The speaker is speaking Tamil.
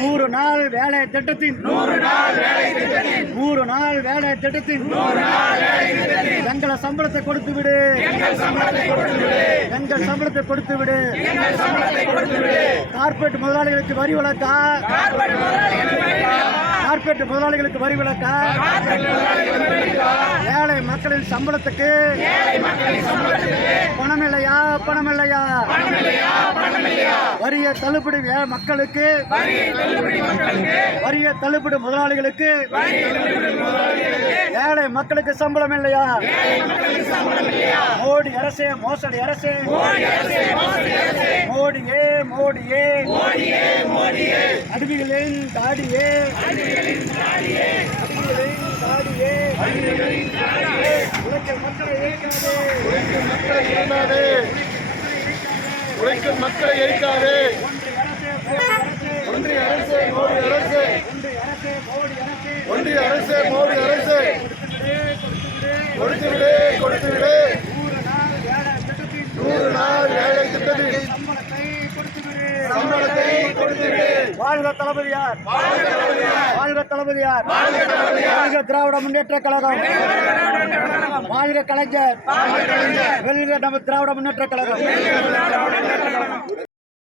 100 நாள் வேலை திட்டத்தின் 100 நாள் வேலை திட்டத்தின் எங்கள சம்பளத்தை கொடுத்து விடு, எங்கள் சம்பளத்தை கொடுத்து விடு. கார்பரேட் முதலாளிகளுக்கு வரி விலக்கா, கார்பரேட் முதலாளிகளுக்கு வரி விலக்கா, ஏழை மக்களின் சம்பளத்துக்கு பணம் இல்லையா, பணம் இல்லையா, வரிய தள்ளுபடி மக்களுக்கு, வரிய தள்ளுபடி முதலாளிகளுக்கு, ஏழை மக்களுக்கு சம்பளம் இல்லையா? மோடி அரசே, மோசடி அரசே, மோடியே மோடியே, அடிமைகளின் தாடியே, உழைக்கும் மக்களை ஏற்காதே, உழைக்கும் மக்களை எரிக்காதே. ஒன்றிய அரசு, மோடி அரசு, ஒன்றிய அரசு, மோடி அரசு, கொடுத்து விடு, கொடுத்து விடு. 100 நாள் வேலை திட்டத்தில் சம்பளத்தை கொடுத்து விடு. வாழ்க தளபதியார், வாழ்க தளபதியார், வாழ்க திராவிட முன்னேற்ற கழகம், வாழ்க கலைஞர், வெல்க நம்ம திராவிட முன்னேற்ற கழகம்.